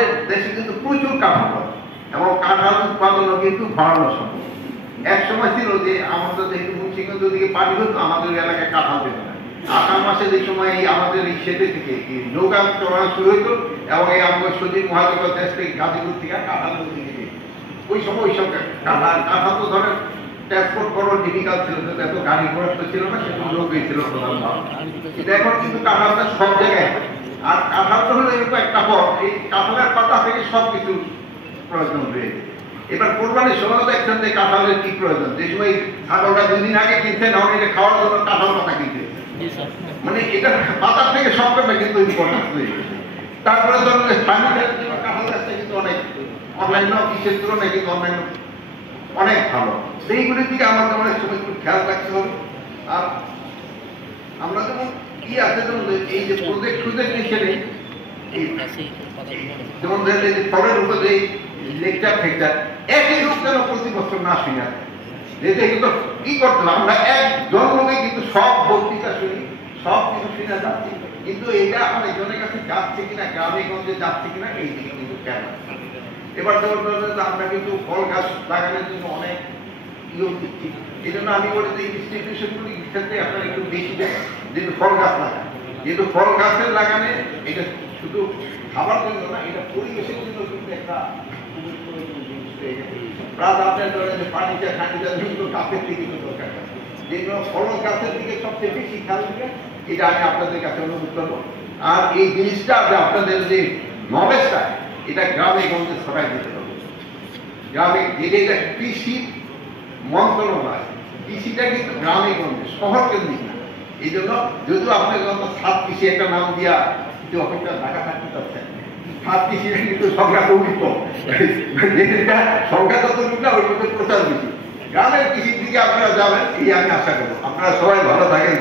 আমাদের দেশে কিন্তু প্রচুর কাঁঠাল হয় এবং কাঁঠাল উৎপাদনও কিন্তু বাড়ানো সম্ভব। এক সময় ছিল যে আমাদের যেহেতু মুন্সিগঞ্জ দিকে পানি হতো, আমাদের এলাকায় কাঁঠাল পেত না। আষাঢ় মাসে যে সময় আমাদের এই সেতু থেকে নৌকা চড়ানো শুরু হইতো এবং এই আমাদের সজীব মহাজগর দেশ থেকে গাজীপুর থেকে কাঁঠাল নদী থেকে ওই সময় ওই সব কাঁঠাল তো ধরেন ট্রান্সপোর্ট করার ডিফিকাল্ট ছিল, এত গাড়ি ঘোড়া তো ছিল না, সেটা লোকই ছিল প্রধান। কিন্তু এখন কিন্তু কাঁঠালটা সব জায়গায়। আর কাঁঠাল তো হলো এরকম একটা ফল, এই কাঁঠালের পাতা থেকে সব কিছু প্রয়োজন রয়েছে। এবার কোরবানির সময় দেখছেন যে কাঁঠালের কি প্রয়োজন, যে সময় ছাগলটা 2 দিন আগে কিনছেন এখন এটা খাওয়ার জন্য কাঁঠাল পাতা কিনতে, মানে এটা পাতার থেকে সব কথা কিন্তু ইম্পর্টেন্স হয়ে গেছে। তারপরে ধরুন কাঁঠাল গাছটা কিন্তু অনেক অন্যান্য কিসের তুলনায় কিন্তু অন্যান্য অনেক ভালো। সেইগুলির দিকে আমাদের অনেক সময় একটু খেয়াল রাখতে হবে। আর আমরা যেমন কি আছে যেমন এই যে প্রজেক্ট সুজেক্ট হিসেবে যেমন এই যে ফলের উপর যে লেকচার ফেকচার একই রূপ যেন প্রতি বছর না শুনে যেটা কিন্তু কি করতে হবে, আমরা একজন লোকে কিন্তু সব বক্তৃতা শুনি, সব কিছু শুনে যাচ্ছি, কিন্তু এটা অনেকজনের কাছে যাচ্ছে কিনা, গ্রামে গঞ্জে যাচ্ছে কিনা এই দিকে কিন্তু খেয়াল রাখতে হবে। এবার আমরা কিন্তু ফল গাছ লাগানোর জন্য অনেক ইয়ে দিচ্ছি, এই জন্য আমি বলি যে ইনস্টিটিউশনগুলির ক্ষেত্রে আপনারা একটু বেশি দেন, যেহেতু ফল গাছ লাগান, যেহেতু ফল গাছের লাগানে এটা শুধু খাবার জন্য না, এটা পরিবেশের জন্য কিন্তু একটা খুবই প্রয়োজনীয় জিনিস হয়ে গেছে। প্লাস আপনার ধরেন যে পানিটা খানিটা কিন্তু গাছের দিকে দরকার, যেগুলো ফল গাছের দিকে সবচেয়ে বেশি খেয়াল দিবে, এটা আমি আপনাদের কাছে অনুরোধ করবো। আর এই জিনিসটা আপনাদের যে নলেজটা এটা গ্রামে গঞ্জে ছড়াই দিতে হবে। গ্রামে যেটা কৃষি মন্ত্রণালয়, কৃষিটা কিন্তু গ্রামে গঞ্জে, শহর কেন্দ্রিক না। এই জন্য যদিও আপনার ছাদ কৃষি একটা নাম দিয়া কিছু অপেক্ষা ঢাকা থাকতে চাচ্ছেন, ছাদ কৃষির কিন্তু সংখ্যা তো উল্টো, সংখ্যা তত উল্টা ওই প্রচার বেশি। গ্রামের কৃষির দিকে আপনারা যাবেন এই আমি আশা করবো। আপনারা সবাই ভালো থাকেন।